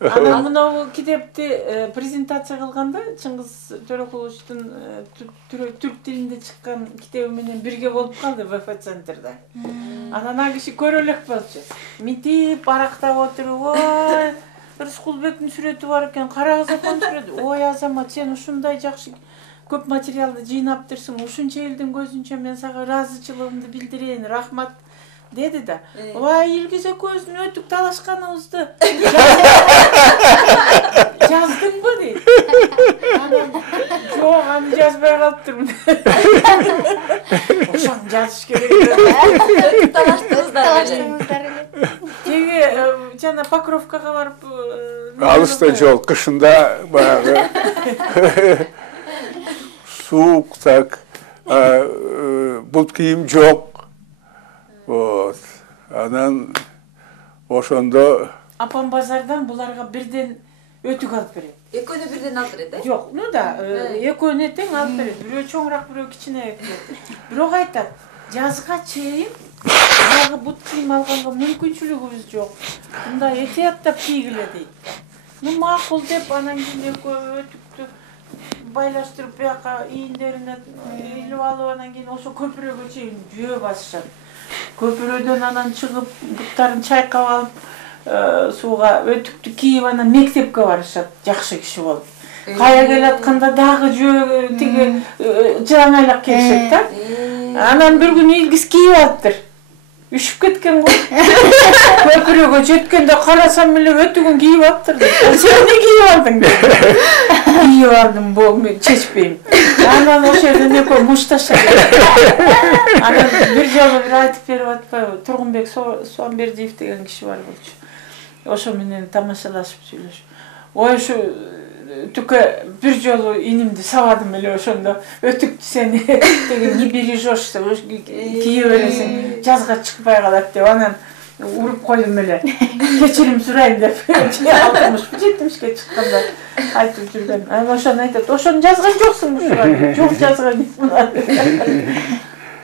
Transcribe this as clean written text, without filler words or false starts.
Ана мынау китепти презентация кылганда Чыңгыз Төрөкуловичтун түрк тилинде чыккан китеби менен бирге болуп калды ВФ центрде. Анан ал киши көрө элек болчу. Митип барактап отуруп, ой, Рыскулбектин сүрөтү бар экен, карагыз апам сүрөтү. Ой, Азамат, сен ушундай жакшы көп материалды жыйнаптырсың. Ушунча элдин көзүнчө мен сага ыраазычылыгымды билдирейин, рахмат dedi da. Vay İlgiz Eköz'ün ötük talaşkanımızdı. Yazdın mı dedi. Yok hani yazmaya kalıptırım. Oşan yazış gerek. Ötük talaştığınızlar. Kegi cana Pakrovka'ya varıp Alışta jol kışında bayağı soğuk tak bulut kiyim yok. Вот. Анан ошондо апам базардан буларга бирден өтүк алып берет. Экөөнү бирден алып берет, э? Жок, ну да, экөөнү тең алып берет. Бирөө чоңураак, бирөө кичинераак берет. Бирок айтат, жазга чейин дагы бут кийим алганга мүмкүнчүлүгүбүз жок. Мындай этияттап кийгиле дейт. Ну макул деп анан кийин экөө өтүктү байлаштырып бияка ийиндерине илип алып анан кийин ошо көпүрөгө чейин жөө басышат. Köprüden anan çıkıp butların çayqap alıp suğa ötüktü kiyip anан mektepke barışat jakşı kişi bolup. Kaya kelatkanda dagı jөө tigi жылаңайлап келишет да. Анан bir gün İlgiz kiyip alıptır. Üşüp ketken go. Köprüge жеткенде карасам эле ötügün kiyip alıptır. Sen ne kiyip aldың? Kiyip aldım bu çeşpeyim. Анан ошо жерден экөө мушташа. Анан бир жолу бир айтып берип атпайбы, Тургунбек Суамбердиев деген киши бар болчу. Ошо менен тамашалашып сүйлөшүп. Ой, ушу түкө бир жолу инимди сабадым эле ошондо. Өтүктү сени деген не бережешь, кие бересиң, жазга чыкпай калат деп анан уруп койдум эле. Кечирим сурайын деп. 60-70ке чыкканда айтып жүргөн. Анан ошону айтат, ошону жазган жоксуң ушуга. Жок жазган.